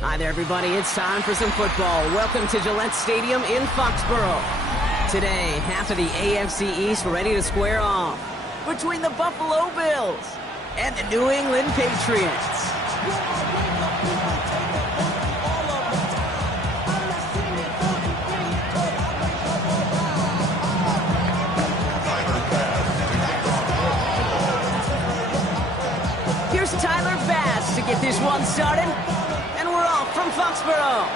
Hi there, everybody. It's time for some football. Welcome to Gillette Stadium in Foxborough. Today, half of the AFC East ready to square off between the Buffalo Bills and the New England Patriots. Here's Tyler Bass to get this one started. From Foxborough.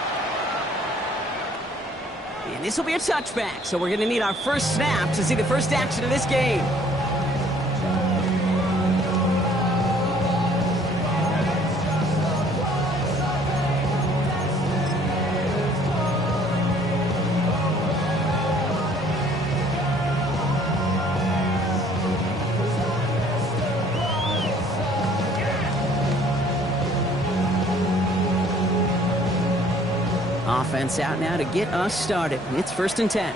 And this will be a touchback, so we're going to need our first snap to see the first action of this game. Offense out now to get us started. It's 1st and 10.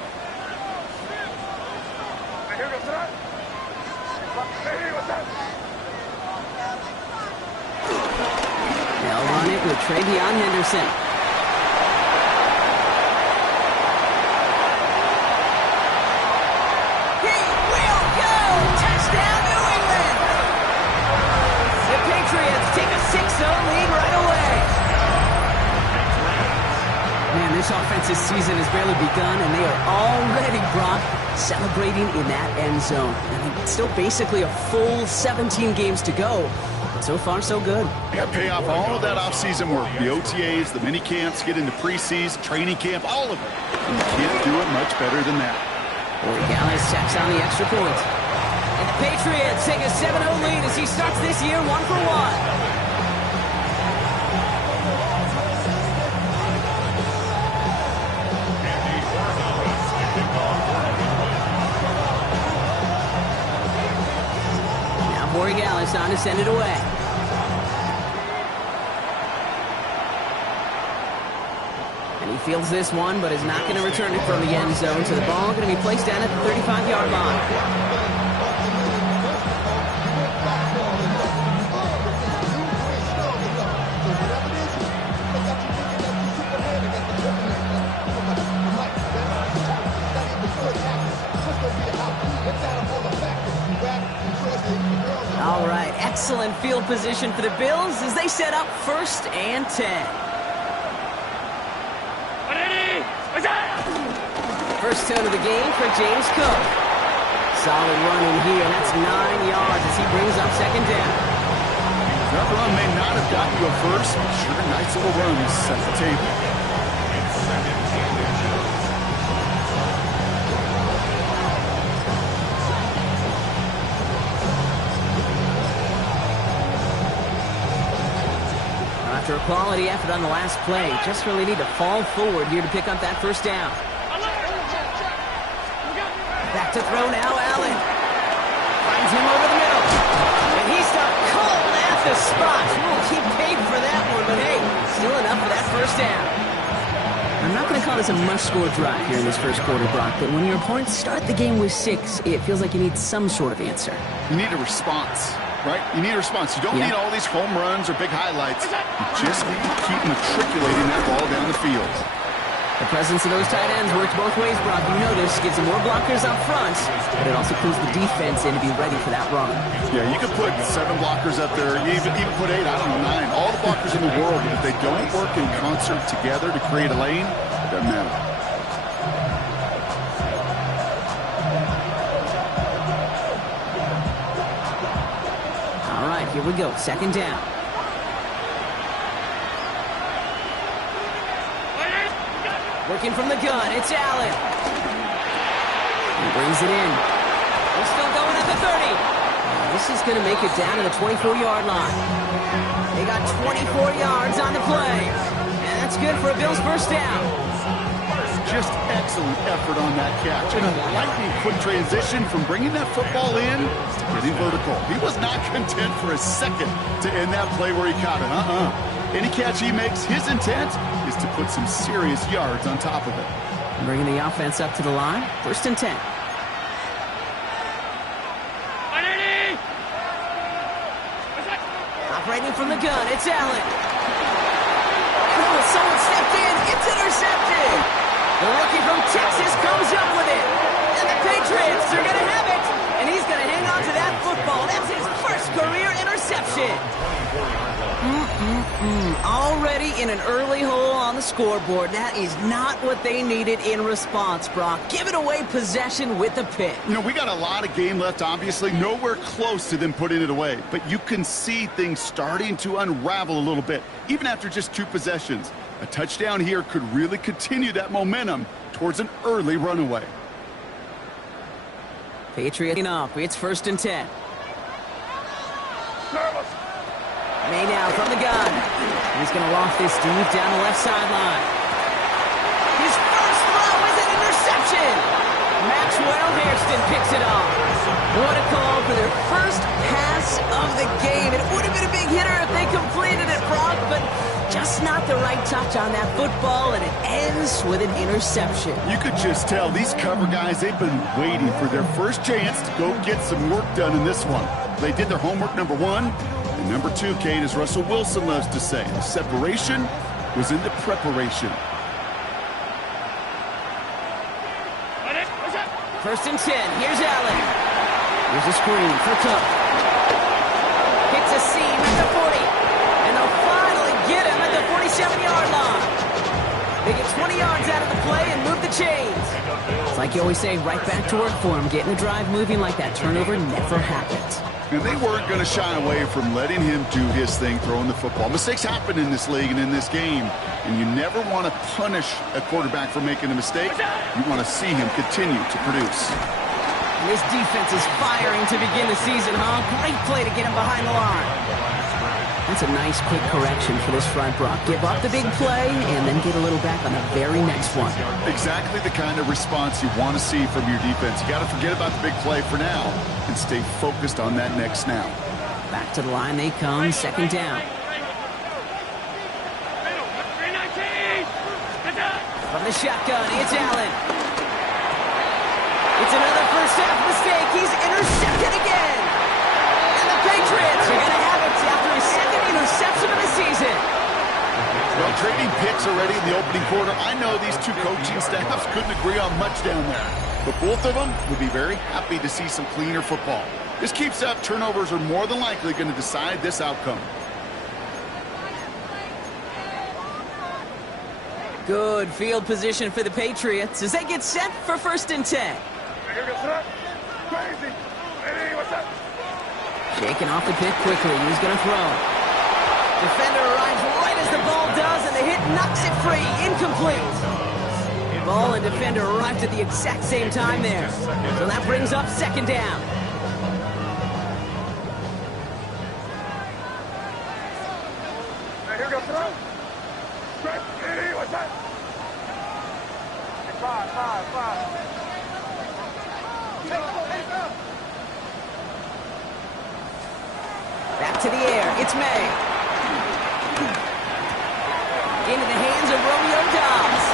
They'll run it with Travion Henderson. He will go! Touchdown, New England! The Patriots take a 6-0 lead right away. Man, this offensive season has barely begun, and they are already, Brock, celebrating in that end zone. And it's still basically a full 17 games to go. But so far, so good. You got to pay off all of that offseason work. The OTAs, the mini camps, get into preseason, training camp, all of it. And you can't do it much better than that. Gallis checks on the extra point. And the Patriots take a 7-0 lead as he starts this year 1-for-1. Gallis on to send it away. And he fields this one, but is not going to return it from the end zone. So the ball going to be placed down at the 35-yard line. All right, excellent field position for the Bills as they set up 1st and 10. First tone of the game for James Cook. Solid run in here. That's 9 yards as he brings up 2nd down. That run may not have gotten you a first, but sure, nice little run to set the table. After a quality effort on the last play, just really need to fall forward here to pick up that 1st down. Back to throw now, Allen. is a must-score drive here in this first quarter, Brock, but when your opponents start the game with 6, it feels like you need some sort of answer. You need a response, right? You need a response. You don't need all these home runs or big highlights. You just need to keep matriculating that ball down the field. The presence of those tight ends works both ways, Brock. You notice, gives them more blockers up front, but it also clues the defense in to be ready for that run. Yeah, you could put 7 blockers up there, even put 8, I don't know, 9. All the blockers in the world, but if they don't work in concert together to create a lane, it doesn't matter. All right, here we go. Second down. Working from the gun, it's Allen. He brings it in. He's still going at the 30. This is going to make it down to the 24-yard line. They got 24 yards on the play. And that's good for a Bills first down. Just excellent effort on that catch. And a lightning quick transition from bringing that football in to getting vertical. He was not content for a second to end that play where he caught it. Any catch he makes, his intent is to put some serious yards on top of it. Bringing the offense up to the line. First and 10. Operating from the gun, it's Allen. Oh, someone stepped in. It's intercepted. The rookie from Texas comes up with it. And the Patriots are going to have it. And he's going to hang on to that football. That's his first career interception. Already in an early hole on the scoreboard. That is not what they needed in response, Brock. Giving away possession with the pick. You know, we got a lot of game left, obviously. Nowhere close to them putting it away. But you can see things starting to unravel a little bit, even after just 2 possessions. A touchdown here could really continue that momentum towards an early runaway. Patriots up. It's first and 10. May now from the gun. He's going to loft this deep down the left sideline. His first throw is an interception. Maxwell Hairston picks it off. What a call for their first pass of the game. It would have been a big hitter if they completed it, Brock, but just not the right touch on that football, and it ends with an interception. You could just tell these cover guys, they've been waiting for their first chance to go get some work done in this one. They did their homework, number 1. And number 2, Kate, as Russell Wilson loves to say, the separation was in the preparation. First and 10. Here's Allen. Here's a screen for Cook. Hits a seam at the 40. And they'll finally get him at the 47-yard line. They get 20 yards out of the play and move the chains. It's like you always say, right back to work for him. Getting the drive moving like that turnover never happened. And they weren't going to shy away from letting him do his thing, throwing the football. Mistakes happen in this league and in this game, and you never want to punish a quarterback for making a mistake. You want to see him continue to produce. And this defense is firing to begin the season, huh? Great play to get him behind the line. That's a nice quick correction for this front, Brock. Give up the big play and then get a little back on the very next one. Exactly the kind of response you want to see from your defense. You got to forget about the big play for now and stay focused on that next snap. Back to the line they come, second down. From the shotgun, it's Allen. It's another first half mistake. He's intercepted again. And the Patriots are going to have it after his second interception of the season. Well, trading picks already in the opening quarter. I know these 2 coaching staffs couldn't agree on much down there, but both of them would be very happy to see some cleaner football. This keeps up. Turnovers are more than likely going to decide this outcome. Good field position for the Patriots as they get set for first and 10. Shaking off the pick quickly. He's going to throw. Defender arrives right as the ball does, and the hit knocks it free. Incomplete. Ball and defender arrived at the exact same time there. So that brings up second down. Here we go, throw. What's that? 5. Back to the air. It's May. Into the hands of Romeo Dobbs.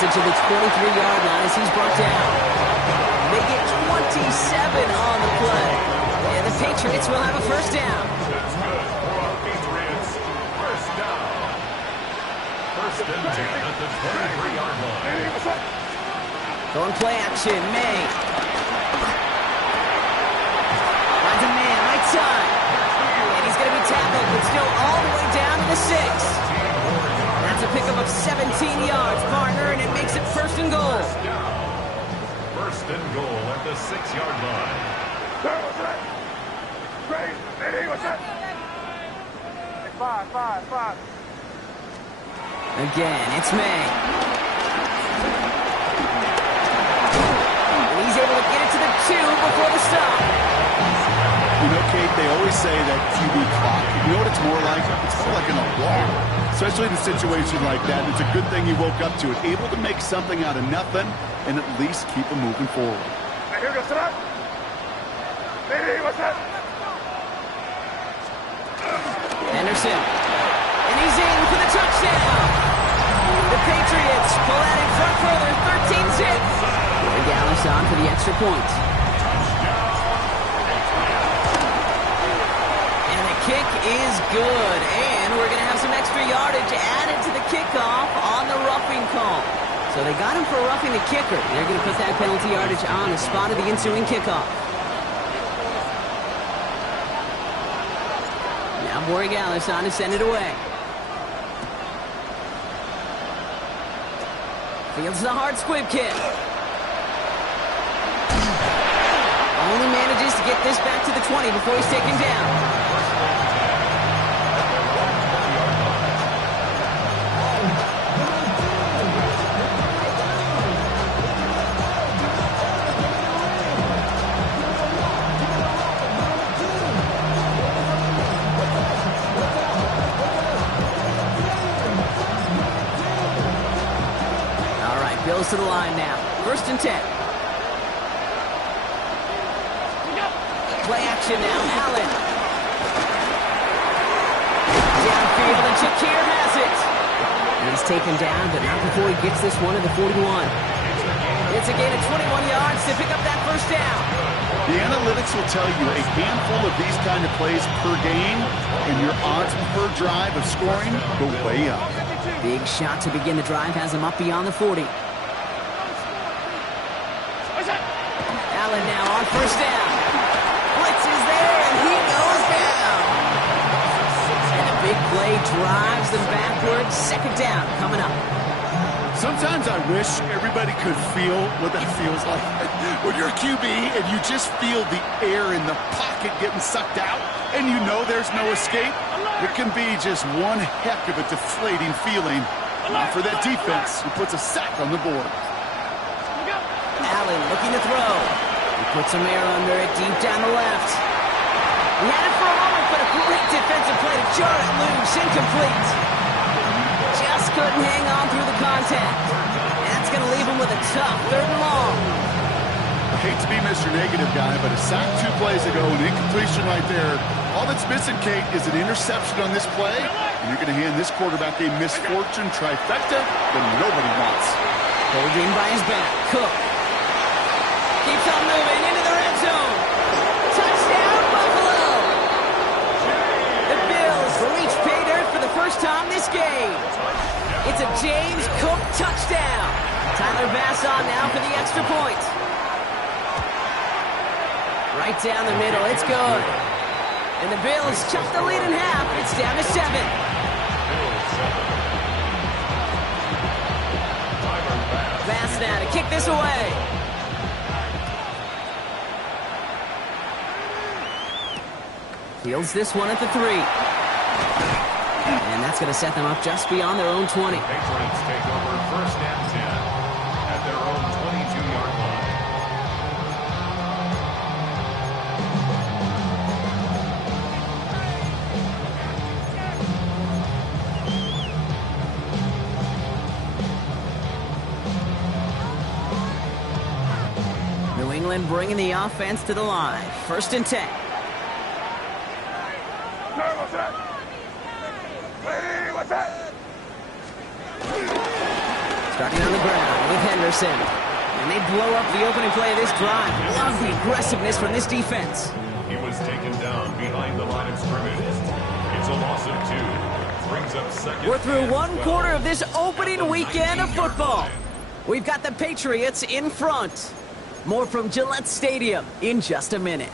Gets it to the 23-yard line as he's brought down. They get 27 on the play. And the Patriots will have a first down. That's good for our Patriots. First down. First and 10 at the 23-yard line. Going play action, May. Finds a man, right side. And he's going to be tackled, but still all the way down to the 6. That's a pickup of 17 yards, partner, and it makes it first and goal. First and goal at the 6-yard line. Five. Again, it's May. And he's able to get it to the 2 before the stop. You know, Kate, they always say that QB clock. You know what it's more like? It's more like an alarm, especially in a situation like that. It's a good thing he woke up to it, able to make something out of nothing and at least keep him moving forward. Henderson. And he's in for the touchdown. The Patriots pull out in front further, 13-6. Corey Gallis on for the extra point. And the kick is good. And we're going to have some extra yardage added to the kickoff on the roughing call. So they got him for roughing the kicker. They're going to put that penalty yardage on the spot of the ensuing kickoff. Now Borregales on to send it away. Fields the hard squib kick. Only manages to get this back to the 20 before he's taken down. Bills to the line now. First and 10. Play action now. Allen. Downfield, and Shakir has it. And he's taken down, but not before he gets this one at the 41. It's a gain of 21 yards to pick up that first down. The analytics will tell you a handful of these kind of plays per game, and your odds per drive of scoring go way up. Big shot to begin the drive has him up beyond the 40. Allen now on first down. Blitz is there, and he goes down. And a big play drives them backwards. Second down coming up. Sometimes I wish everybody could feel what that feels like. When you're a QB and you just feel the air in the pocket getting sucked out, and you know there's no escape, it can be just one heck of a deflating feeling. For that defense, who puts a sack on the board. Allen looking to throw. He puts some air under it deep down the left. He had it for a moment, but a great defensive play to jar it loose. Incomplete. Just couldn't hang on through the contact. And that's going to leave him with a tough third and long. I hate to be Mr. Negative guy, but a sack 2 plays ago, an incompletion right there. All that's missing, Kate, is an interception on this play, and you're going to hand this quarterback a misfortune trifecta that nobody wants. Pulled in by his back. Cook. Keeps on moving into the red zone. Touchdown, Buffalo! The Bills reach pay dirt for the first time this game. It's a James Cook touchdown. Tyler Bass on now for the extra point. Right down the middle, it's good. And the Bills chop the lead in half. It's down to 7. Bass now to kick this away. Fields this one at the 3. And that's going to set them up just beyond their own 20. Patriots take over first and 10 at their own 22-yard line. New England bringing the offense to the line. First and 10. Starting on the ground. Henderson. And they blow up the opening play of this drive. Love the aggressiveness from this defense. He was taken down behind the line of scrimmage. It's a loss of 2. Brings up second. We're through one quarter of this opening weekend of football. We've got the Patriots in front. More from Gillette Stadium in just a minute.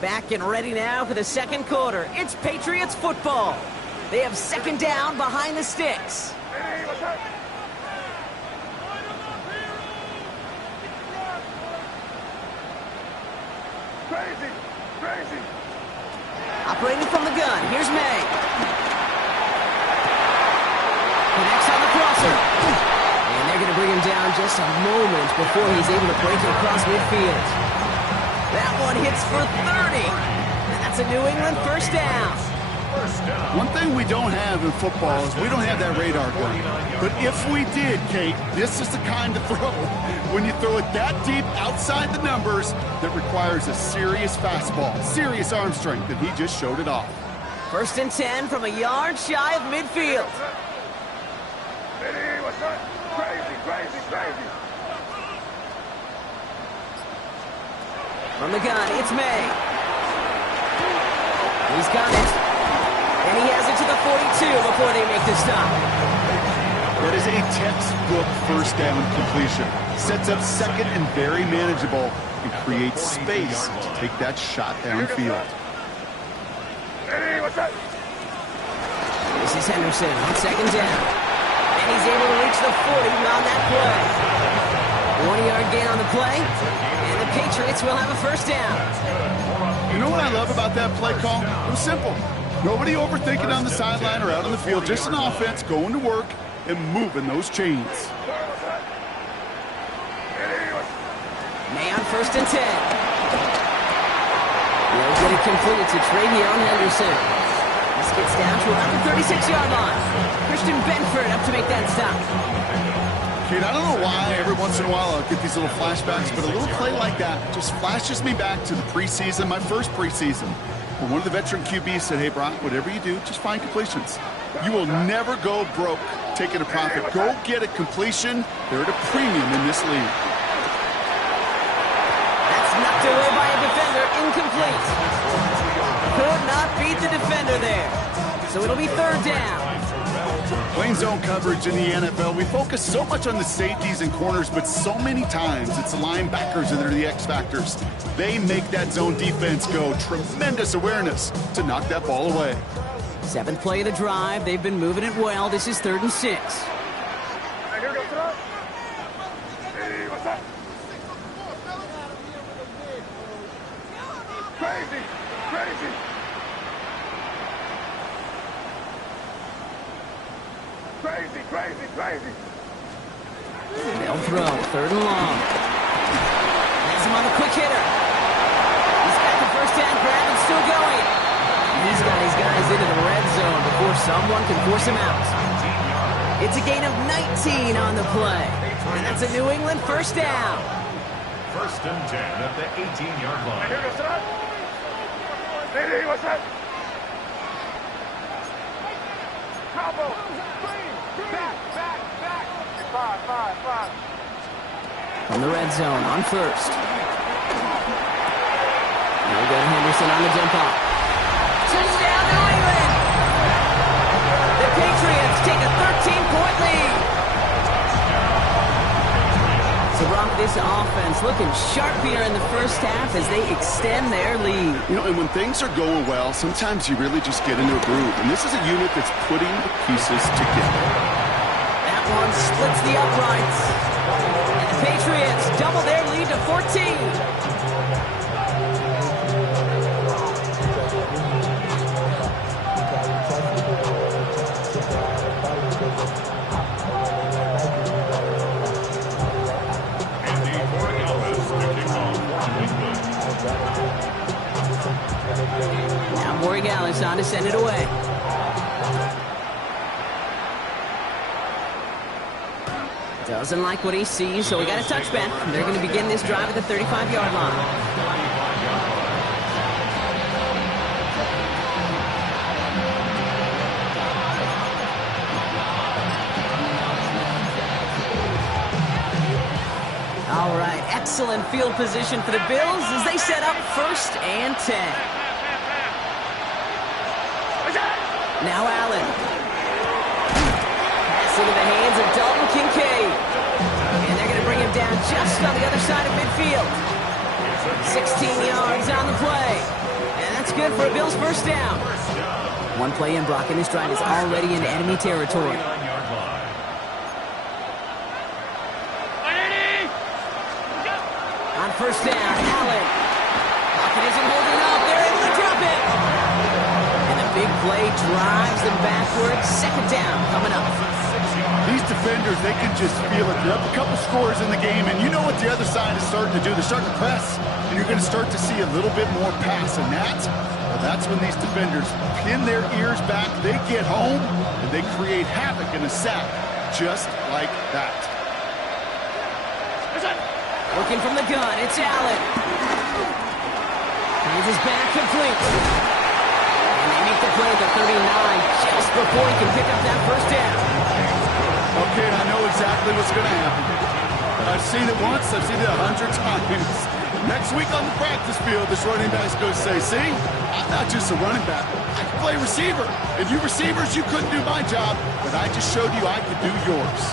Back and ready now for the second quarter. It's Patriots football. They have second down behind the sticks. Crazy. Operating from the gun, here's May. Connects on the crosser. And they're going to bring him down just a moment before he's able to break it across midfield. That one hits for 30. And that's a New England first down. One thing we don't have in football is we don't have that radar gun. But if we did, Kate, this is the kind of throw, when you throw it that deep outside the numbers, that requires a serious fastball, serious arm strength, and he just showed it off. First and 10 from a yard shy of midfield. What's that? Crazy. From the gun, it's May. He's got it. And he has it to the 42 before they make the stop. That is a textbook first down completion. Sets up second and very manageable and creates space to take that shot downfield. What's that? This is Henderson on second down. And he's able to reach the 40 on that play. 1-yard gain on the play. And the Patriots will have a first down. You know what I love about that play call? It was simple. Nobody overthinking on the sideline or out on the field. Just an offense going to work and moving those chains. May on first and 10. They'll get it completed to Travion Henderson. This gets down to around the 36-yard line. Christian Benford up to make that stop. Kate, I don't know why every once in a while I'll get these little flashbacks, but a little play like that just flashes me back to the preseason, my first preseason. When one of the veteran QBs said, hey, Brock, whatever you do, just find completions. You will never go broke taking a profit. Go get a completion. They're at a premium in this league. That's knocked away by a defender, incomplete. Could not beat the defender there. So it'll be third down. Playing zone coverage in the NFL, we focus so much on the safeties and corners, but so many times it's the linebackers that are the X factors. They make that zone defense go. Tremendous awareness to knock that ball away. Seventh play of the drive. They've been moving it well. This is 3rd and 6. Here goes it. Hey, what's that? Crazy. They'll throw. 3rd and long. Has him on the quick hitter. He's got the first down grab and still going. He's got his guys into the red zone before someone can force him out. It's a gain of 19 on the play. And that's a New England first down. First and 10 at the 18-yard line. Here goes it. Hey, what's that? Combo. Back. 5. From the red zone on first. Now go Henderson on the jump off. Touchdown, New England! The Patriots take a 13-point lead. So, Brock, this offense looking sharp here in the first half as they extend their lead. You know, and when things are going well, sometimes you really just get into a groove. And this is a unit that's putting the pieces together. That one splits the uprights. And the Patriots double their lead to 14. Now Morgan on to send it away. Doesn't like what he sees, so we got a touchback. They're going to begin this drive at the 35-yard line. All right, excellent field position for the Bills as they set up 1st and 10. Now Allen. Pass into the hands of Dalton Kincaid. And they're going to bring him down just on the other side of midfield. 16 yards on the play. And that's good for a Bills first down. One play in, Brock, and this drive is already in enemy territory. On first down, Allen. Pocket isn't holding up. They're able to drop it. And the big play drives them backwards. 2nd down coming up. These defenders, they can just feel it. They're up a couple scores in the game, and you know what the other side is starting to do. They're starting to press, and you're going to start to see a little bit more pass. And that's when these defenders pin their ears back. They get home, and they create havoc in a sack just like that. Looking from the gun, it's Allen. Hands his back complete. And they make the play at the 39 just before he can pick up that first down. Okay, I know exactly what's going to happen. I've seen it once, I've seen it 100 times. Next week on the practice field, this running back's going to say, see, I'm not just a running back, I can play receiver. And you receivers, you couldn't do my job, but I just showed you I could do yours.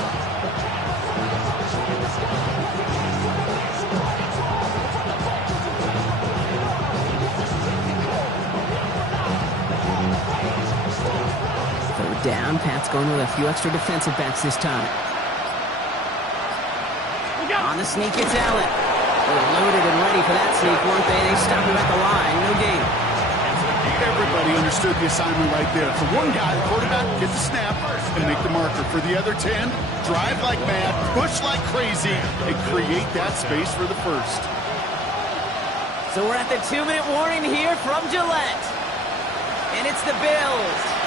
Down, Pat's going with a few extra defensive backs this time. On the sneak, it's Allen. They're loaded and ready for that sneak, weren't they? They stop him at the line, no gain. Everybody understood the assignment right there. For one guy, the quarterback, get the snap and make the marker. For the other 10, drive like mad, push like crazy, and create that space for the first. So we're at the 2-minute warning here from Gillette. And it's the Bills.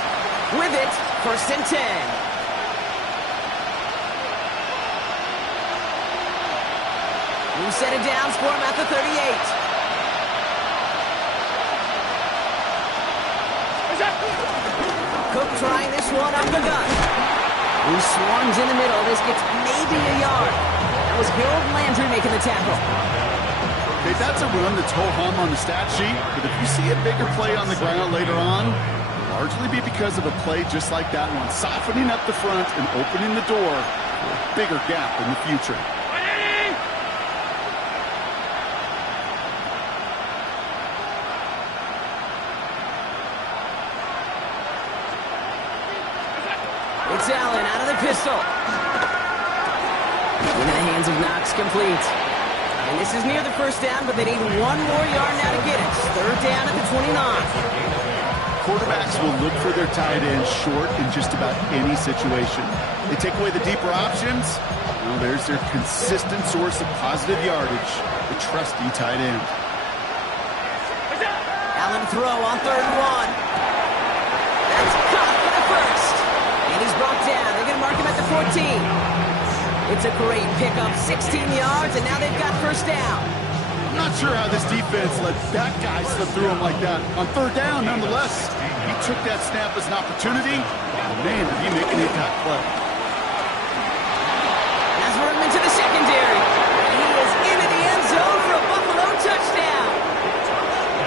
With it, 1st and 10. We set it down for him at the 38. Cook trying this one up the gut. He swarms in the middle. This gets maybe a yard. That was Harold Landry making the tackle. Okay, that's a run that's ho-hum on the stat sheet, but if you see a bigger play on the ground later on, largely be because of a play just like that one, softening up the front and opening the door for a bigger gap in the future. It's Allen out of the pistol. Into the hands of Knox, complete. And this is near the first down, but they need 1 more yard now to get it. 3rd down at the 29. Quarterbacks will look for their tight end short in just about any situation. They take away the deeper options. Well, there's their consistent source of positive yardage, the trusty tight end. Allen throw on 3rd and 1. That's caught for the first. And he's brought down. They're going to mark him at the 14. It's a great pickup, 16 yards, and now they've got first down. I'm not sure how this defense let that guy slip through him like that. On 3rd down, nonetheless, he took that snap as an opportunity. Man, did he make an impact play. That's run him into the secondary. He is into the end zone for a Buffalo touchdown.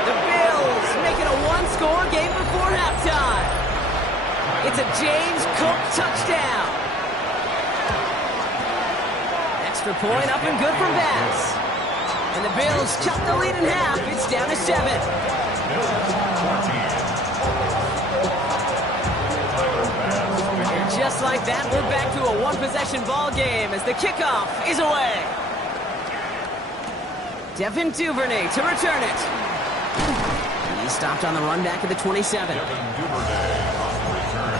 The Bills make it a 1-score game before halftime. It's a James Cook touchdown. Extra point up and good from Bass. And the Bills cut the lead in half. It's down to 7. And just like that, we're back to a 1-possession ball game as the kickoff is away. Devin Duvernay to return it. He stopped on the run back at the 27. Devin Duvernay on the return.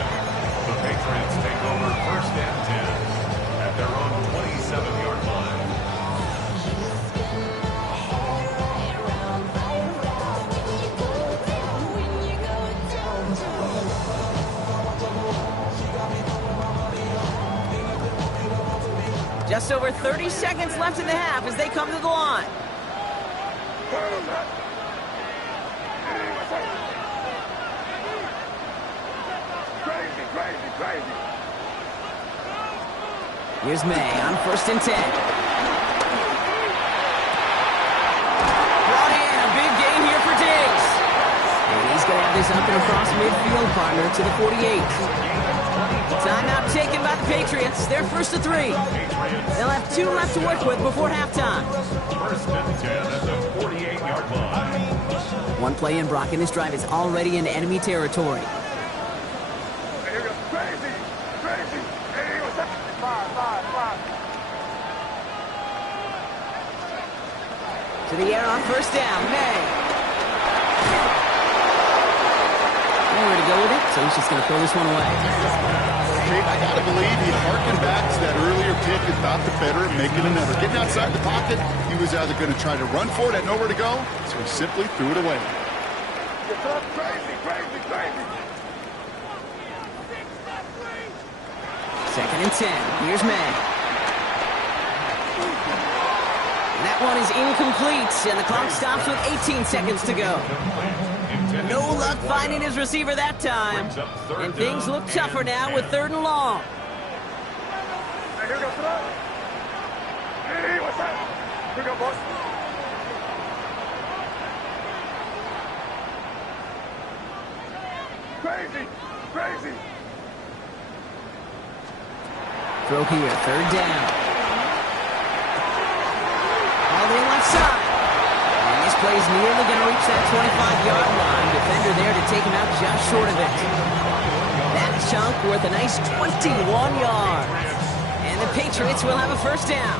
The Patriots take over 1st and 10 at their own 27-yard line. Just over 30 seconds left in the half as they come to the line. Crazy. Here's May on 1st and 10. Brought in, a big gain here for Diggs. And he's going to have this up and across midfield, partner, to the 48. Timeout taken by the Patriots. They're 1st and 3. They'll have 2 left to work with before halftime. 1st and 10 at the 48-yard line. One play in, Brock, and this drive is already in enemy territory. Here goes crazy. Hey, what's that? Five. To the air on 1st down, May. Nowhere to go with it, so he's just going to throw this one away. Hey, I got to believe he harkened back to that earlier pick and thought the better at making another. Getting outside the pocket, he was either going to try to run for it, had nowhere to go, so he simply threw it away. Crazy. 2nd and 10. Here's May. That one is incomplete, and the clock stops with 18 seconds to go. No luck finding his receiver that time. And things look tougher now with 3rd and long. Hey, here goes that. Hey, what's that? Here we go, boys. Crazy. Throw here, 3rd down. All the left side. And this play's nearly going to reach that 25-yard line. Defender there to take him out just short of it. That chunk worth a nice 21 yards. And the Patriots will have a 1st down.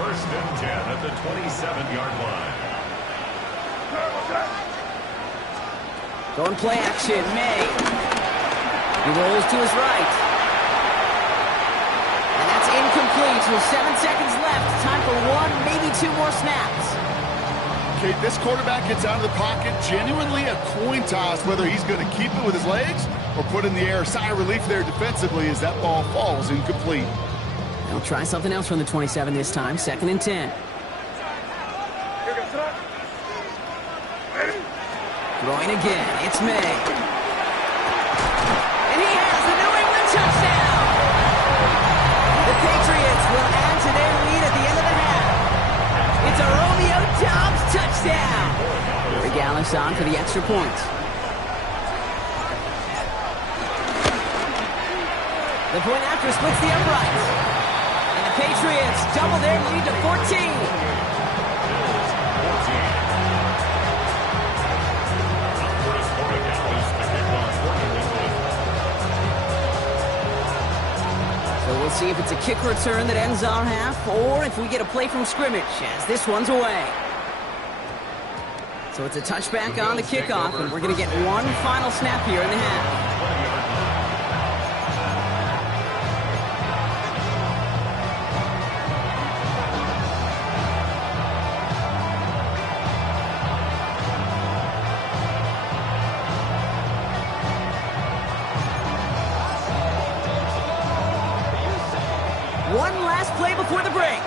1st and 10 at the 27-yard line. Going play action, May. He rolls to his right. And that's incomplete with 7 seconds left. Time for 1, maybe 2 more snaps. Okay, this quarterback gets out of the pocket, genuinely a coin toss whether he's going to keep it with his legs or put in the air. Sigh of relief there defensively as that ball falls incomplete. They'll try something else from the 27 this time. 2nd and 10. Here goes that. Throwing again. It's May. And he has the New England touchdown. The Patriots will add to their lead at the end of the half. It's a Romeo Doubs touchdown. Regalis on for the extra point. The point after splits the uprights. And the Patriots double their lead to 14. We'll see if it's a kick return that ends our half, or if we get a play from scrimmage, as this one's away. So it's a touchback on the kickoff, and we're going to get one final snap here in the half. One last play before the break.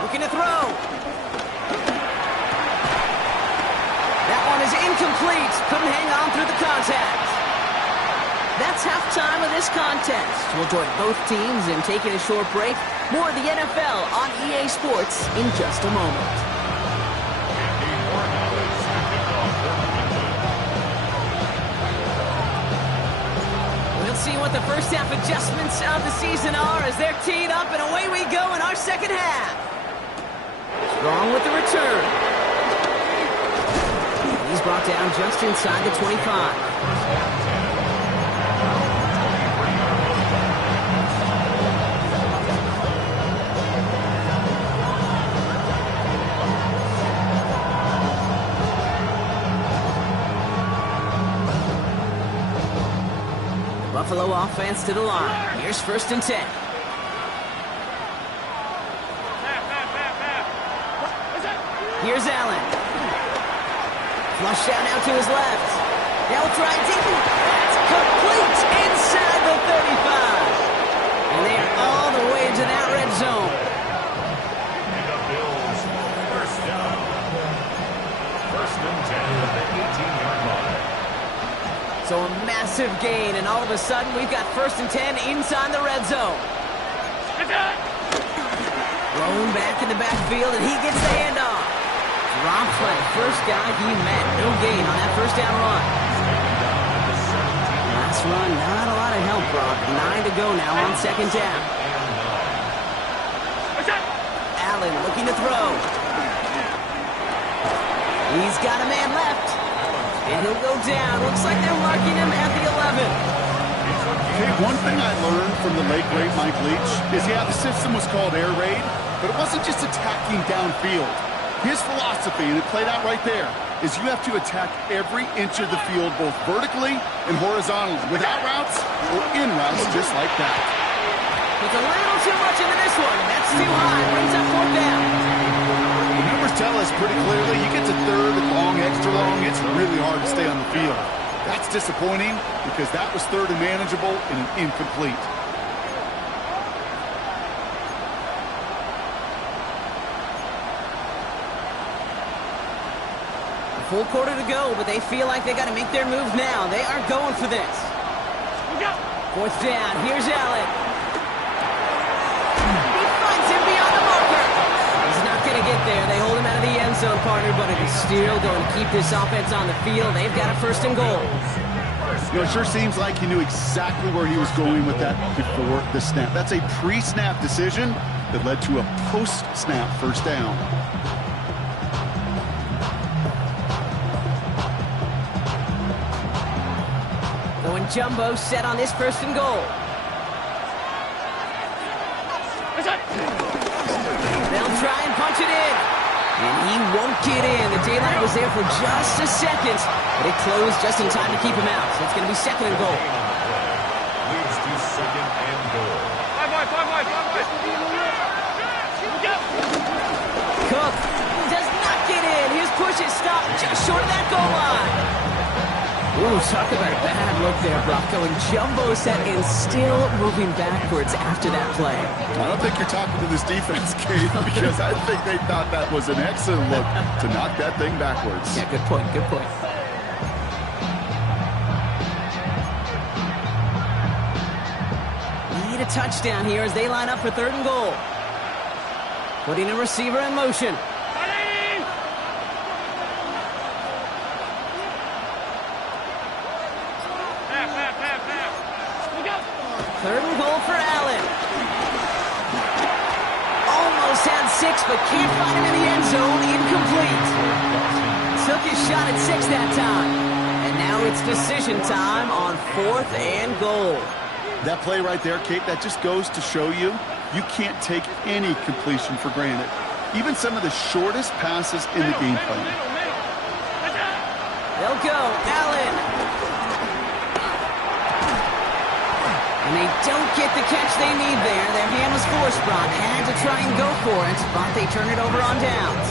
Looking to throw. That one is incomplete. Couldn't hang on through the contact. That's halftime of this contest. We'll join both teams in taking a short break. More of the NFL on EA Sports in just a moment. We'll see what the first half adjustments of the season are as they're teed up, and away we go in our second half. Strong with the return. He's brought down just inside the 25. Buffalo offense to the line. Here's 1st and 10. Here's Allen. Flush down now to his left. They'll try deep. That's complete inside the 35. And they are all the way into that red zone. And the Bills, first down. First and 10 at the 18-yard line. So a massive gain, and all of a sudden we've got first and 10 inside the red zone. Thrown back in the backfield, and he gets the handoff. Dropped by the first guy he met. No gain on that first down run. Last run, not a lot of help, Brock. 9 to go now on second down. Allen looking to throw. He's got a man left. And he'll go down. Looks like they're marking him at the 11. Okay, one thing I learned from the late, great Mike Leach is, yeah, the system was called air raid, but it wasn't just attacking downfield. His philosophy, and it played out right there, is you have to attack every inch of the field, both vertically and horizontally, without routes or in routes, just like that. It's a little too much into this one. That's too high. Brings up fourth down. The numbers tell us pretty clearly, you get to third and long, extra long, it's really hard to stay on the field. That's disappointing because that was third and manageable and an incomplete. A full quarter to go, but they feel like they got to make their move now. They are going for this. Fourth down. Here's Allen. He finds him beyond the marker. He's not going to get there. They hold him out of the end zone, partner, but it is still going to keep this offense on the field. They've got a first and goal. You know, it sure seems like he knew exactly where he was going with that before the snap. That's a pre-snap decision that led to a post-snap first down. Going jumbo set on this first and goal. They'll try and punch it in. And he won't get in. The daylight was there for just a second, but it closed just in time to keep him out. So it's going to be second and goal. Leads to second and goal. Cook does not get in. His push is stopped just short of that goal line. Ooh, talk about a bad look there, Brock. Going jumbo set and still moving backwards after that play. I don't think you're talking to this defense, Kate, because I think they thought that was an excellent look to knock that thing backwards. Yeah, good point, good point. Need a touchdown here as they line up for third and goal. Putting a receiver in motion. Third and goal for Allen. Almost had 6, but can't find him in the end zone. Incomplete. Took his shot at 6 that time. And now it's decision time on fourth and goal. That play right there, Kate, that just goes to show you, you can't take any completion for granted. Even some of the shortest passes in the game plan. They'll go. Allen. And they don't get the catch they need there. Their hand was forced, Brock. Had to try and go for it, but they turn it over on downs.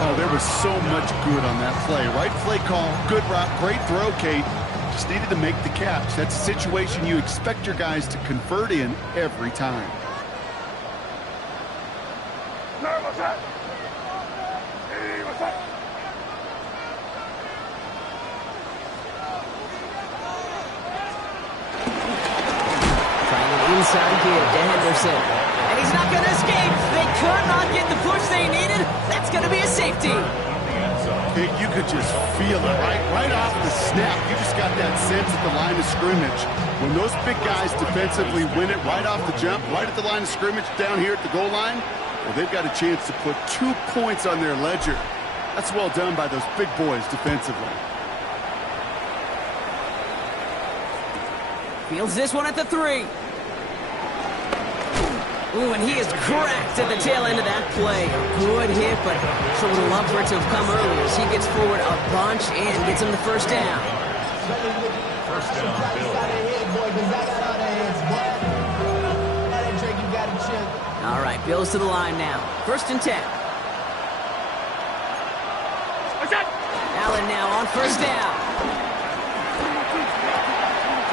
Oh, there was so much good on that play. Right play call, good route, great throw, Kate. Just needed to make the catch. That's a situation you expect your guys to convert in every time. Inside give to Henderson. And he's not going to escape. They could not get the push they needed. That's going to be a safety. You could just feel it, right off the snap. You just got that sense at the line of scrimmage. When those big guys defensively win it right off the jump, right at the line of scrimmage down here at the goal line, well, they've got a chance to put 2 points on their ledger. That's well done by those big boys defensively. Fields this one at the 3. Ooh, and he is cracked at the tail end of that play. Good hit, but sure would have loved for it to have come earlier as he gets forward a bunch and gets him the first down. First down, Bill. All right, Bills to the line now. First and 10. on first down.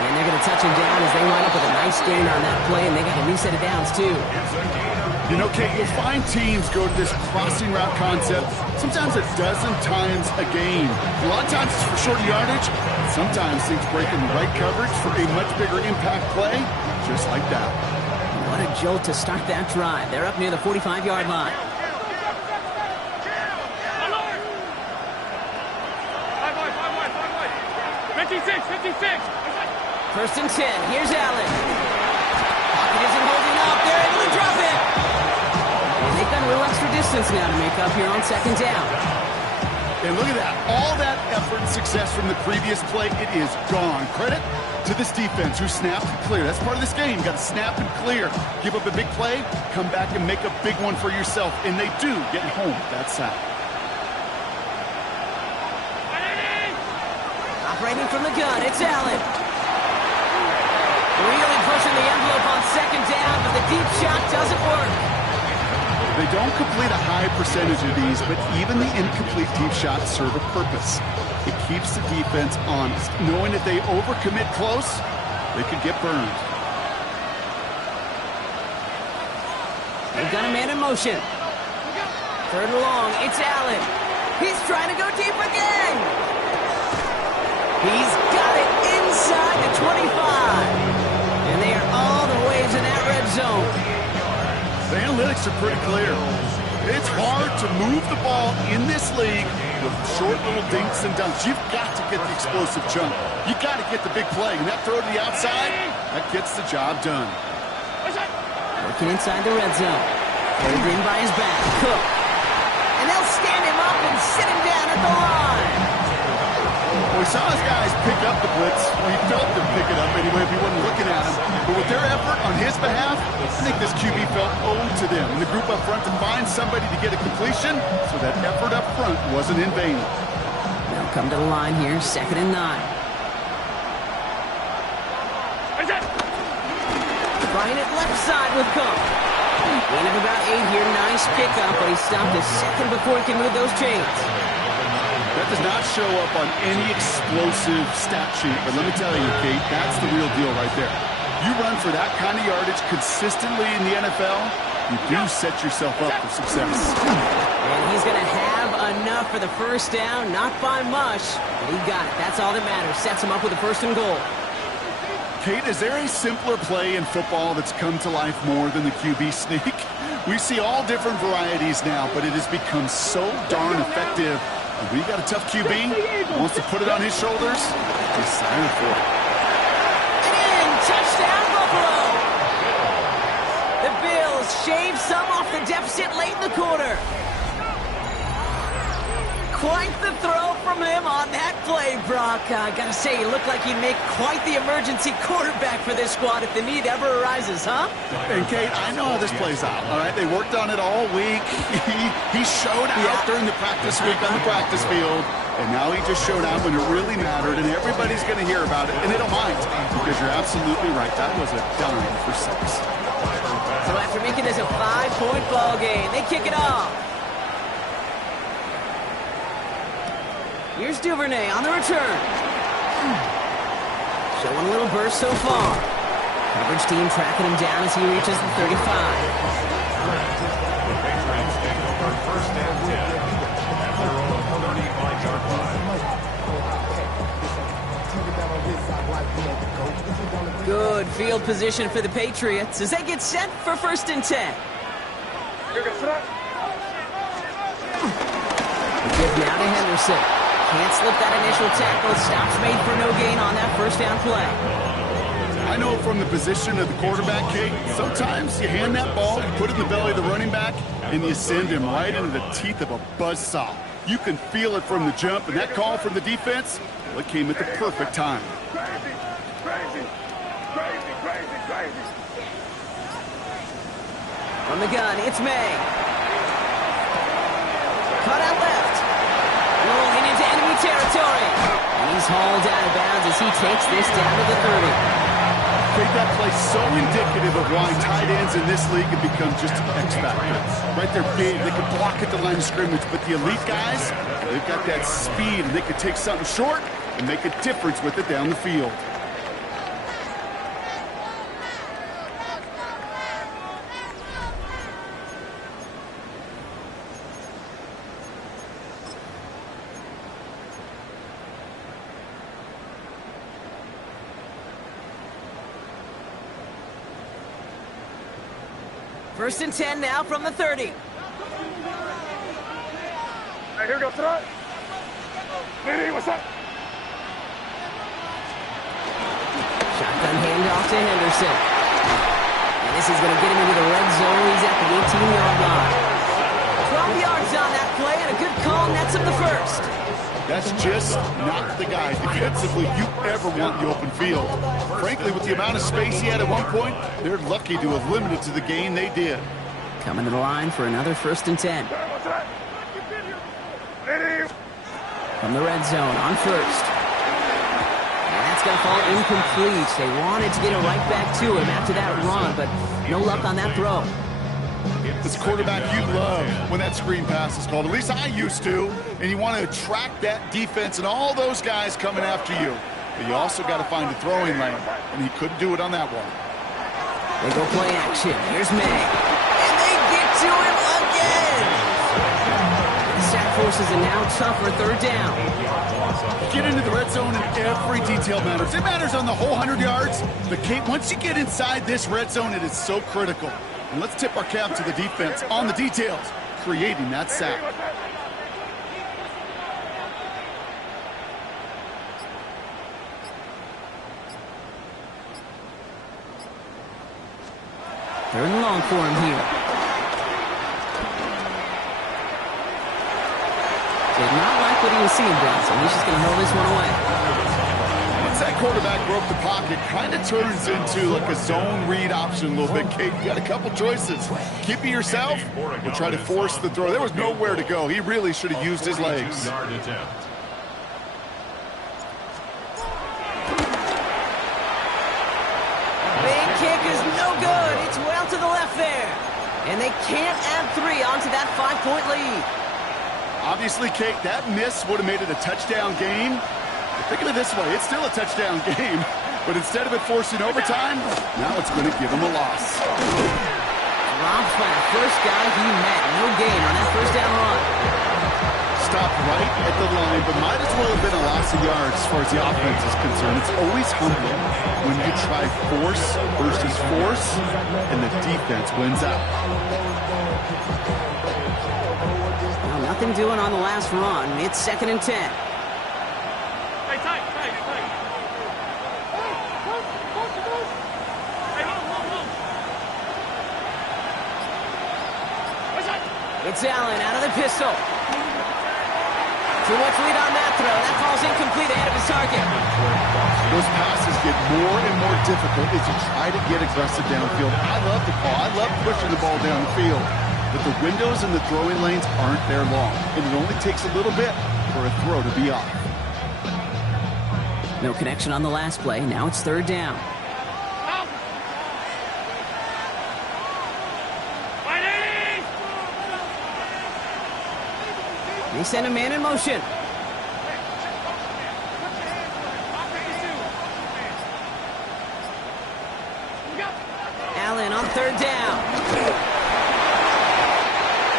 And they're going to touch him down as they line up with a nice gain on that play, and they got a new set of downs, too. You know, Kate, you'll find teams go to this crossing route concept sometimes a dozen times a game. A lot of times it's for short yardage. Sometimes things break in the right coverage for a much bigger impact play, just like that. What a jolt to start that drive. They're up near the 45-yard line. 56. First and 10. Here's Allen. Pocket isn't holding up. They're able to drop it. And they've got a little extra distance now to make up here on second down. And look at that. All that effort and success from the previous play, it is gone. Credit to this defense who snapped and clear. That's part of this game. You got to snap and clear. Give up a big play, come back and make a big one for yourself. And they do get home that sack. Operating from the gun, it's Allen. Really pushing the envelope on second down, but the deep shot doesn't work. They don't complete a high percentage of these, but even the incomplete deep shots serve a purpose. It keeps the defense honest, knowing if they overcommit close, they could get burned. They've got a man in motion. Third and long, it's Allen. He's trying to go deep again. He's got it inside the 25. And they are all the way to that red zone. The analytics are pretty clear. It's hard to move the ball in this league with short little dinks and dunks. You've got to get the explosive jump. You've got to get the big play. And that throw to the outside, that gets the job done. Working inside the red zone. Pulled in by his back. Cook. And they'll stand him up and sit him down at the line. We saw his guys pick up the blitz. We felt them pick it up anyway if he wasn't looking at him. But with their effort on his behalf, I think this QB felt owed to them. And the group up front to find somebody to get a completion, so that effort up front wasn't in vain. They'll come to the line here, 2nd and 9. Trying it left side with Cook. Gain of about 8 here. Nice pickup, but he stopped a second before he can move those chains. That does not show up on any explosive stat sheet, but let me tell you, Kate, that's the real deal right there. You run for that kind of yardage consistently in the NFL, you do set yourself up for success. And he's going to have enough for the first down, not by much, but he got it. That's all that matters. Sets him up with a 1st and goal. Kate, is there a simpler play in football that's come to life more than the QB sneak? We see all different varieties now, but it has become so darn effective. When you got a tough QB, wants to put it on his shoulders, just sign it for it. And in, touchdown Buffalo! The Bills shave some off the deficit late in the quarter. Quite the throw from him on that play, Brock. I gotta say, you look like you'd make quite the emergency quarterback for this squad if the need ever arises, huh? And Kate, I know how this plays out, all right? They worked on it all week. He showed out during the practice week on the practice field, and now he just showed out when it really mattered, and everybody's going to hear about it, and they don't mind, because you're absolutely right. That was a dime for 6. So after making this a 5-point ball game, they kick it off. Here's Duvernay on the return. Showing a little burst so far. Coverage team tracking him down as he reaches the 35. The Patriots take over 1st and 10 at their own 35-yard line. Good field position for the Patriots as they get set for 1st and 10. Give now to Henderson. Can't slip that initial tackle. Stops made for no gain on that 1st down play. I know from the position of the quarterback, Kate, sometimes you hand that ball, you put it in the belly of the running back, and you send him right into the teeth of a buzzsaw. You can feel it from the jump, and that call from the defense, well, it came at the perfect time. Crazy. From the gun, it's May. Cut out left. Rolling into enemy territory. And he's hauled out of bounds as he takes this down to the 30. I think that play so indicative of why tight ends in this league have become just an X factor. Right, they're big, they can block at the line of scrimmage, but the elite guys, they They've got that speed, and they could take something short and make a difference with it down the field. First and 10 now from the 30. Hey, here we go, throw it. Hey, what's up? Shotgun handoff to Henderson. And this is going to get him into the red zone. He's at the 18-yard line. 12 yards on that play, and a good call nets him the first. That's just not the guy defensively you ever want in the open field. Frankly, with the amount of space he had at one point, they're lucky to have limited to the gain they did. Coming to the line for another first and 10. From the red zone on first. And that's going to fall incomplete. They wanted to get it right back to him after that run, but no luck on that throw. This quarterback you love when that screen pass is called. At least I used to. And you want to attract that defense and all those guys coming after you. But you also got to find the throwing lane. And he couldn't do it on that one. They go play action. Here's May. And they get to him again. The sack forces a now tougher third down. Get into the red zone and every detail matters. It matters on the whole 100 yards. But Kate, once you get inside this red zone, it is so critical. And let's tip our cap to the defense on the details, creating that sack. Third and long for him here. Did not like what he was seeing, Ben, so he's just going to hold this one away. Once that quarterback broke the pocket, kind of turns into like a zone read option a little bit, Kate. You got a couple choices. Keep it yourself or try to force the throw. There was nowhere to go. He really should have used his legs. Big kick is no good. It's well to the left there. And they can't add 3 onto that 5-point lead. Obviously, Kate, that miss would have made it a touchdown game. Think of it this way, it's still a touchdown game, but instead of it forcing overtime, now it's going to give him a loss. Dropped by the first guy he met. No gain on that first down run. Stopped right at the line, but might as well have been a loss of yards as far as the offense is concerned. It's always humbling when you try force versus force, and the defense wins out. Well, nothing doing on the last run. It's 2nd and 10. It's Allen out of the pistol. Too much lead on that throw. That falls incomplete ahead of his target. Those passes get more and more difficult as you try to get aggressive downfield. I love the call. I love pushing the ball down the field. But the windows and the throwing lanes aren't there long. And it only takes a little bit for a throw to be off. No connection on the last play. Now it's 3rd down. They send a man in motion. Allen on 3rd down.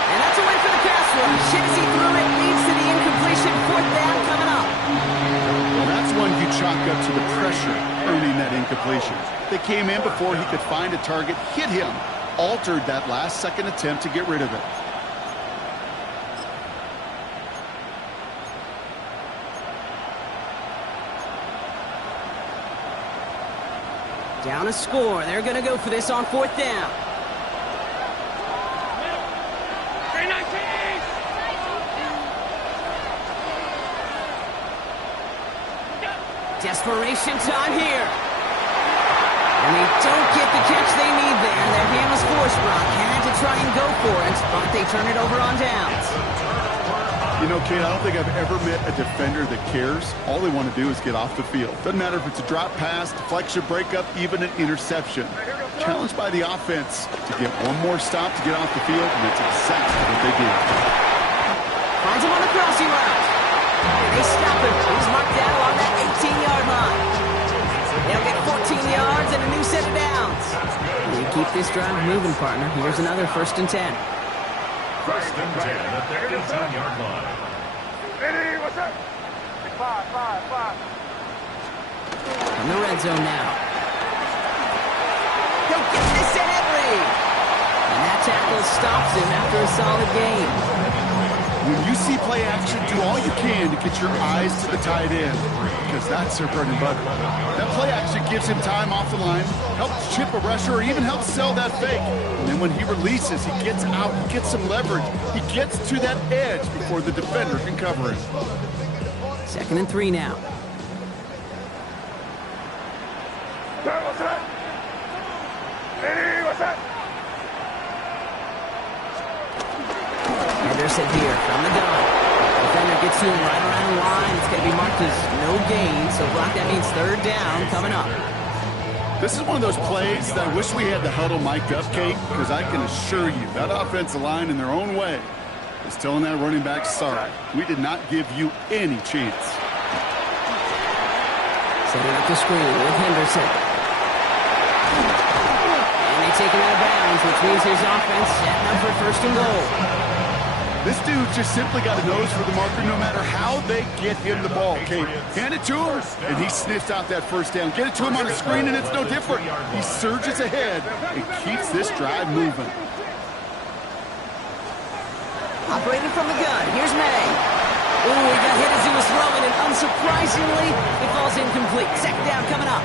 And that's a win for the pass rush. As he threw it, leads to the incompletion. 4th down coming up. Well, that's one you chalk up to the pressure earning that incompletion. They came in before he could find a target, hit him, altered that last-second attempt to get rid of it. Down a score. They're going to go for this on 4th down. Desperation time here. And they don't get the catch they need there. Their hand was forced, Brock. Had to try and go for it, but they turn it over on downs. You know, Kate, I don't think I've ever met a defender that cares. All they want to do is get off the field. Doesn't matter if it's a drop pass, deflection, breakup, even an interception. Challenged by the offense to get one more stop to get off the field, and that's exactly what they did. Finds him on the crossing route. Keep this drive moving, partner. Here's another 1st and 10. 1st and 10 at the 18-yard line. Ready, what's up? Five. In the red zone now. He'll get this to Henry. And that tackle stops him after a solid gain. When you see play action, do all you can to get your eyes to the tight end, because that's their bread and butter. That play action gives him time off the line, helps chip a rusher, or even helps sell that fake. And then when he releases, he gets out, he gets some leverage. He gets to that edge before the defender can cover him. 2nd and 3 now. What's that? Ready, what's that? Henderson here from the gun. Defender gets to him right around the line. It's going to be marked as no gain, so Brock, that means 3rd down coming up. This is one of those plays that I wish we had the huddle mic'd up, Kate, because I can assure you that offensive line in their own way is telling that running back, sorry, we did not give you any chance. Setting up the screen with Henderson. And they take him out of bounds, which means his offense setting up for 1st and goal. This dude just simply got a nose for the marker no matter how they get him the ball, Kate. Hand it to him, and he sniffs out that 1st down. Get it to him on a screen, and it's no different. He surges ahead and keeps this drive moving. Operating from the gun, here's May. Ooh, he got hit as he was throwing, and unsurprisingly, it falls incomplete. 2nd down coming up.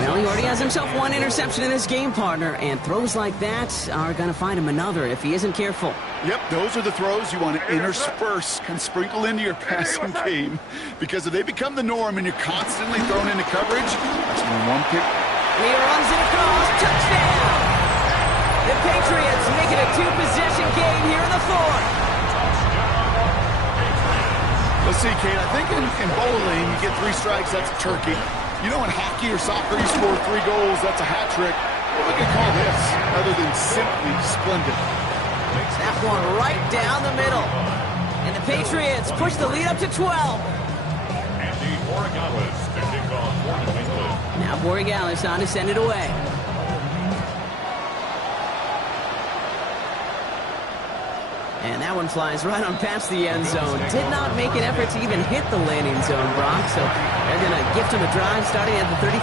Well, he already has himself 1 interception in this game, partner, and throws like that are going to find him another if he isn't careful. Yep, those are the throws you want to intersperse and sprinkle into your passing game, because if they become the norm and you're constantly thrown into coverage, that's when one pick. He runs it across, touchdown! The Patriots make it a 2-possession game here in the 4th. Let's see, Kate, I think in bowling, you get 3 strikes, that's a turkey. You know, in hockey or soccer, you score 3 goals, that's a hat trick. What we can call this, other than simply splendid? That one right down the middle. And the Patriots push the lead up to 12. Andy Borregales to kick off for New England. Now Borregales on to send it away. And that one flies right on past the end zone. Did not make an effort to even hit the landing zone, Brock. So they're going to gift him a drive starting at the 35.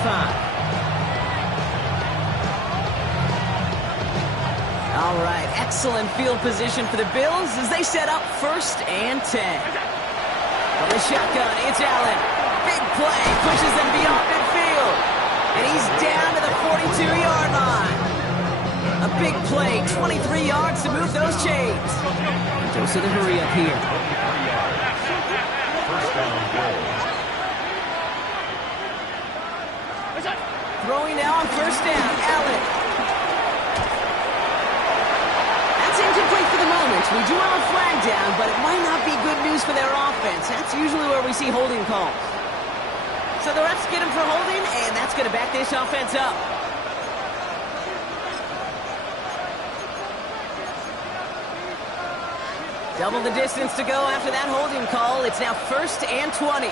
All right, excellent field position for the Bills as they set up 1st and 10. From the shotgun, it's Allen. Big play, pushes them beyond midfield. And he's down to the 42-yard line. A big play, 23 yards to move those chains. Dose of the hurry up here. 1st down goal. Throwing now on 1st down, Allen. That's incomplete for the moment. We do have a flag down, but it might not be good news for their offense. That's usually where we see holding calls. So the refs get him for holding, and that's going to back this offense up. Double the distance to go after that holding call. It's now 1st and 20. 319!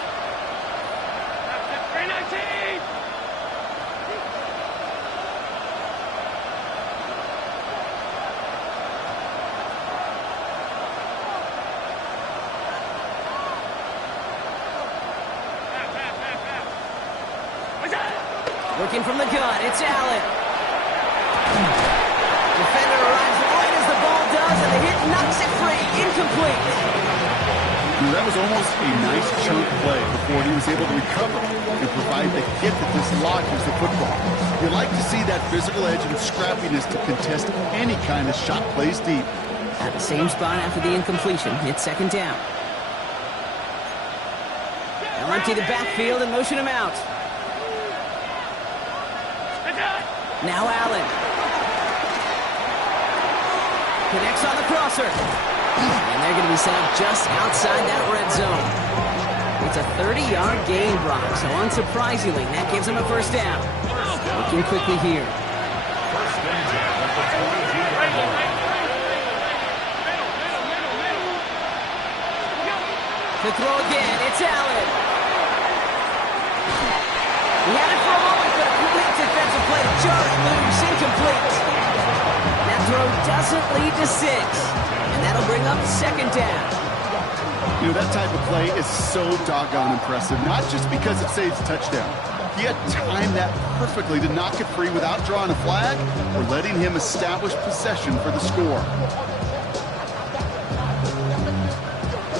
Looking from the gun, it's Allen. Defender arrives right as the ball does, and the hit knocks it free. Incomplete. That was almost a nice chunk play before he was able to recover and provide the hit that dislodges the football. You like to see that physical edge and scrappiness to contest any kind of shot plays deep. At the same spot after the incompletion, it's 2nd down. They'll empty the backfield and motion him out. Now Allen. Connects on the crosser. And they're going to be set up just outside that red zone. It's a 30-yard gain, Brock, so unsurprisingly, that gives them a 1st down. Looking quickly here. 1st and 10 at the 22-yard line. To throw again, it's Allen. He had it for a moment, but a complete defensive play to jar it, moving incomplete. That throw doesn't lead to 6. And that'll bring up second down. You know, that type of play is so doggone impressive, not just because it saves a touchdown. He had timed that perfectly to knock it free without drawing a flag or letting him establish possession for the score.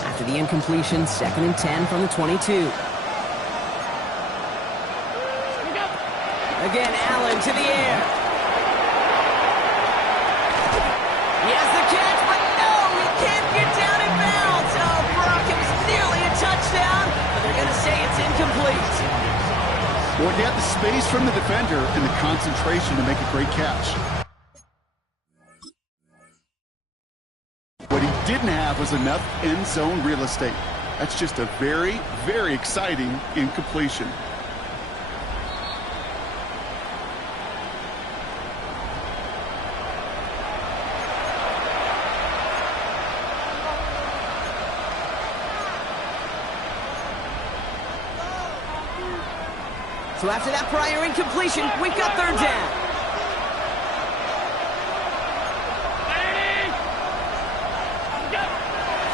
After the incompletion, 2nd and 10 from the 22. Again, Allen to the air. He has the catch, but no, he can't get down in bounds. Oh, Brock, it was nearly a touchdown, but they're going to say it's incomplete. Well, he had the space from the defender and the concentration to make a great catch. What he didn't have was enough end zone real estate. That's just a very, very exciting incompletion. So after that prior incompletion, we've got third down.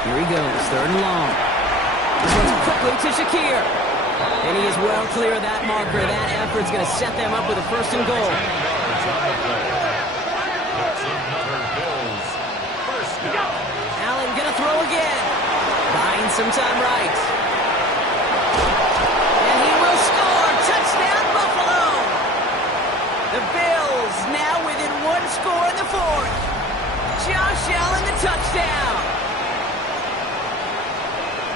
Here he goes, 3rd and long. This one's quickly to Shakir. And he is well clear of that marker. That effort's going to set them up with a 1st and goal. Allen going to throw again. Buying some time right. And he will score. Touchdown, Buffalo. The Bills now within 1 score in the 4th. Josh Allen, the touchdown.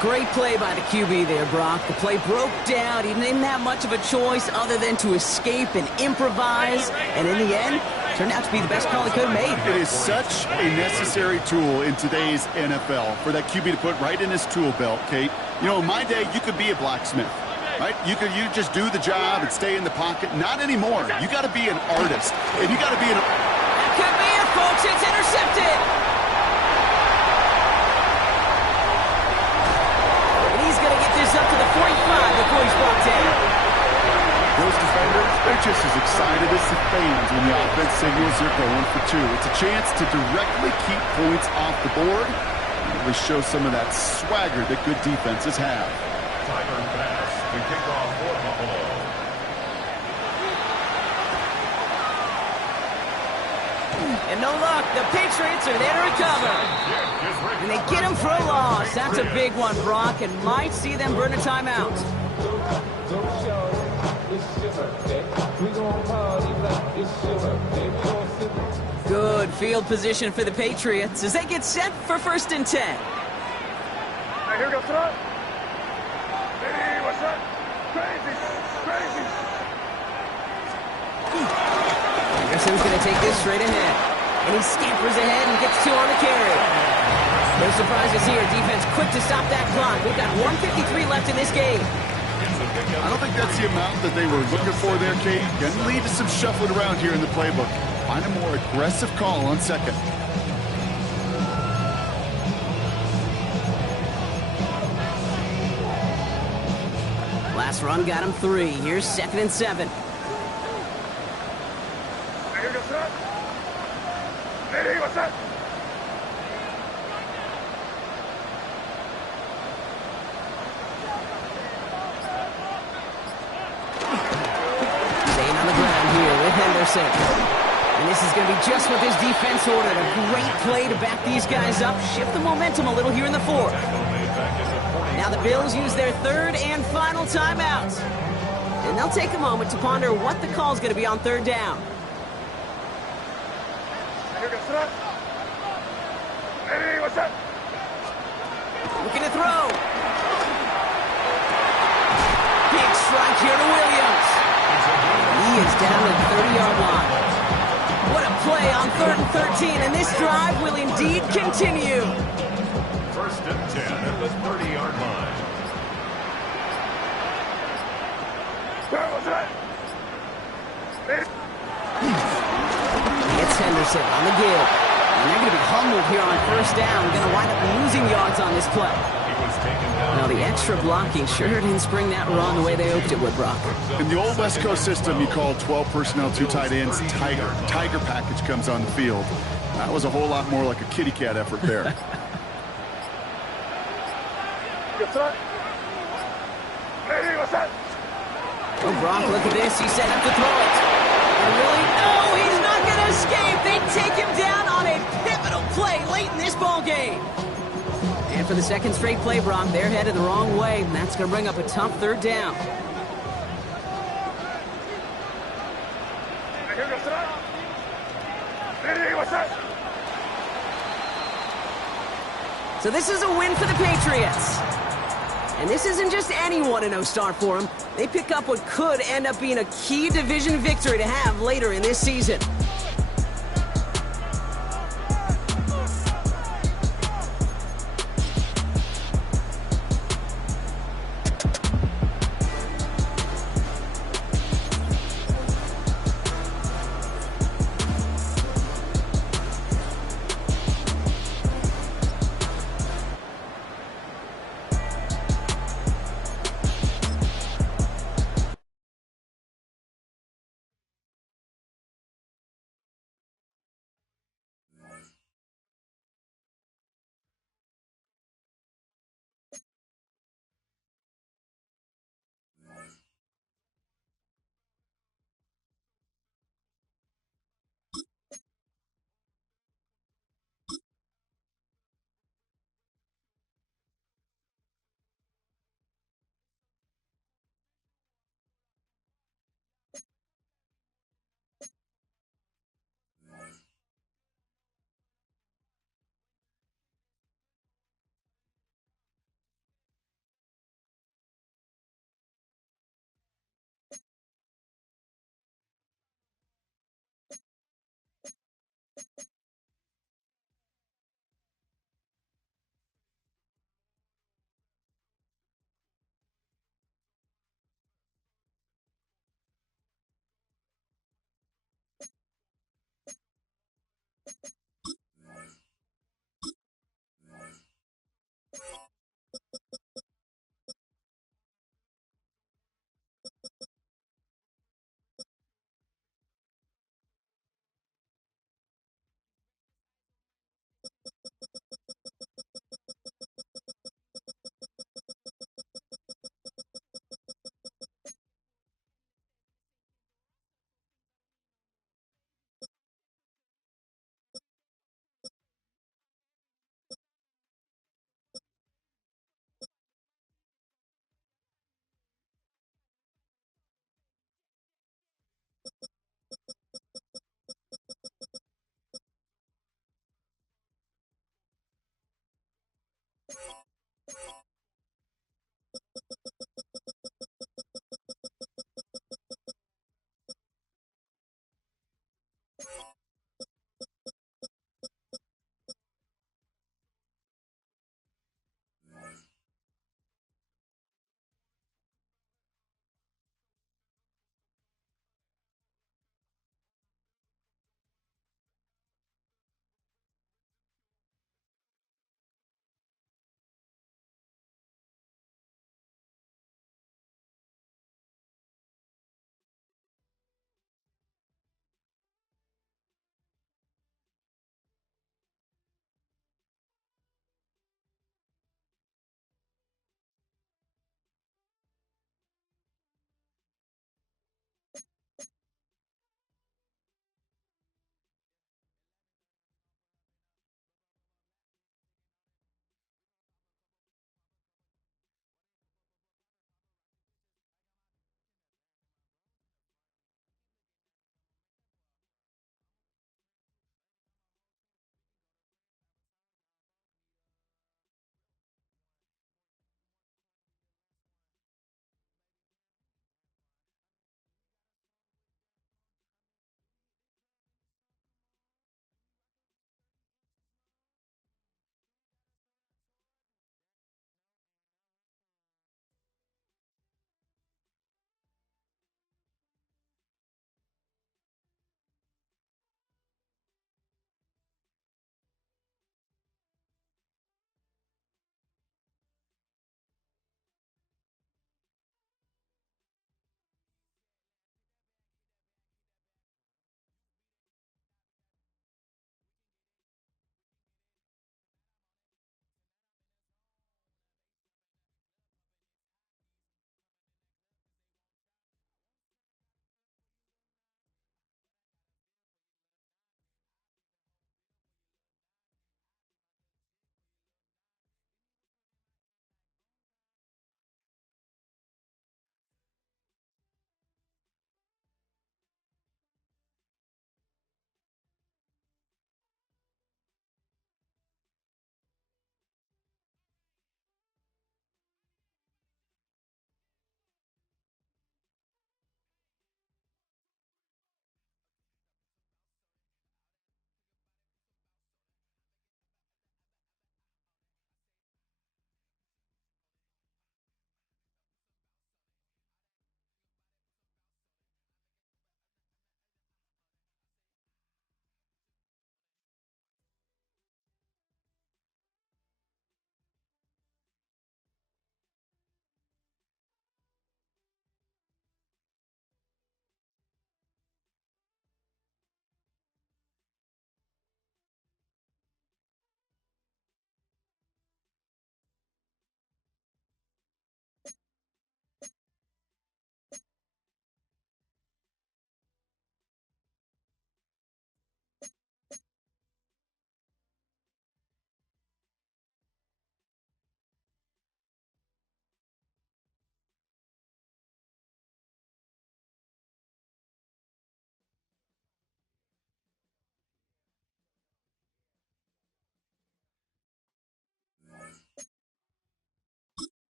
Great play by the QB there, Brock. The play broke down. He didn't have much of a choice other than to escape and improvise. And in the end, turned out to be the best call he could have made. It is such a necessary tool in today's NFL for that QB to put right in his tool belt, Kate. You know, in my day, you could be a blacksmith, right? You just do the job and stay in the pocket. Not anymore. You got to be an artist. And you got to be an... That could be it, folks. It's intercepted. Up to the 45 before he's brought down. Those defenders, they're just as excited as the fans when the offense signals they're going for 2. It's a chance to directly keep points off the board and really show some of that swagger that good defenses have. Tyler Bass to kick off for Buffalo. And no luck. The Patriots are there to recover. And they get him for a loss. That's a big one, Brock, and might see them burn a timeout. Good field position for the Patriots as they get set for 1st and 10. Hey, here we go, throw. Hey, what's up? Crazy. Anderson's going to take this straight ahead. And he scampers ahead and gets 2 on the carry. No surprises here. Defense quick to stop that clock. We've got 1:53 left in this game. I don't think that's the amount that they were looking for there, Kate. Going to lead to some shuffling around here in the playbook. Find a more aggressive call on 2nd. Last run got him 3. Here's 2nd and 7. Hey, here we go, throw. Hey, what's up? Staying on the ground here with Henderson. And this is going to be just what this defense ordered. A great play to back these guys up, shift the momentum a little here in the 4th. Now the Bills use their 3rd and final timeout. And they'll take a moment to ponder what the call is going to be on 3rd down. Here we go, throw. Hey, what's up? Looking to throw. Big strike here to Williams. He is down at the 30-yard line. What a play on 3rd and 13, and this drive will indeed continue. 1st and 10 at the 30-yard line. What's that? It's Henderson on the give. And they're going to be humbled here on 1st down. Going to wind up losing yards on this play. He was taken down. Now the extra blocking sure didn't spring that raw the way they hoped it would, Brock. In the old West Coast system, you call 12 personnel, 2 tight ends, Tiger. Tiger package comes on the field. That was a whole lot more like a kitty cat effort there. Oh, Brock, look at this. He's set up to throw it. And really? No, he's not going to escape. They take him down on a pivotal play late in this ball game. And for the second straight play, Brock, they're headed the wrong way, and that's going to bring up a tough third down. So this is a win for the Patriots. And this isn't just any 1-0 start for them. They pick up what could end up being a key division victory to have later in this season.